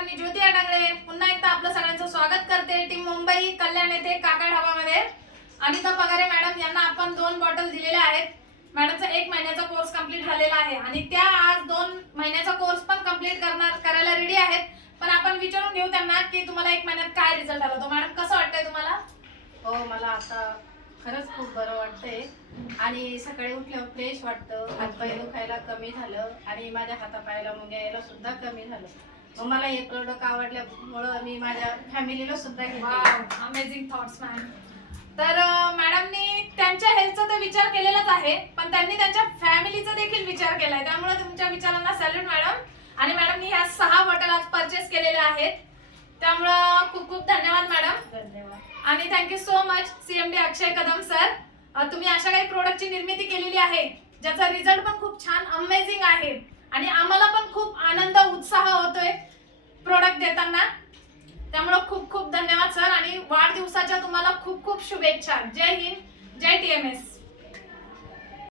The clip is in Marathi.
नमस्कार, मी ज्योती अडांगळे पुन्हा एकदा आपलं सगळ्यांचं स्वागत करते टीम मुंबई कल्याण येथे काका ढाबामध्ये। अनिता पगारे मॅडम यांना आपण 2 बॉटल दिलेल्या आहेत। मॅडमचा 1 महिन्याचा कोर्स कंप्लीट झालेला आहे आणि त्या आज 2 महिन्याचा कोर्स पण कंप्लीट करायला रेडी आहेत। पण आपण विचारून घेऊ त्यांना की तुम्हाला 1 महिन्यात काय रिझल्ट आला। तो मॅडम कसं वाटतंय तुम्हाला? हो, मला आता खरंच खूप बरं वाटतंय आणि सकाळी उठल्यावर फ्रेश वाटतं, हातपाय दुखायला कमी झालं आणि माझ्या हातापायाला मुंग्या यायला सुद्धा कमी झालं। मग मला हे प्रोडक्ट आवडल्यामुळं मी माझ्या फॅमिलीला सुद्धा घेतलं। Amazing thoughts ma'am. तर मॅडमनी त्यांच्या हेल्थचा तर विचार केलेलाच आहे, पण त्यांनी त्यांच्या फॅमिलीचा देखील विचार केलाय, त्यामुळे तुमच्या विचारांना सॅल्यूट मॅडम। आणि मॅडमनी ह्या 6 बॉटल आज परचेस केलेल्या आहेत, त्यामुळे खूप खूप धन्यवाद मॅडम। धन्यवाद आणि थँक्यू सो मच सीएमडी अक्षय कदम सर। तुम्ही अशा काही प्रोडक्टची निर्मिती केलेली आहे ज्याचा रिझल्ट पण खूप छान अमेझिंग आहे आणि आम्हाला पण खूप आनंद उत्साह होतोय प्रोडक्ट देताना, त्यामुळे खूप खूप धन्यवाद सर। आणि वाढदिवसाच्या तुम्हाला खूप खूप शुभेच्छा। जय हिंद, जय टीएमएस।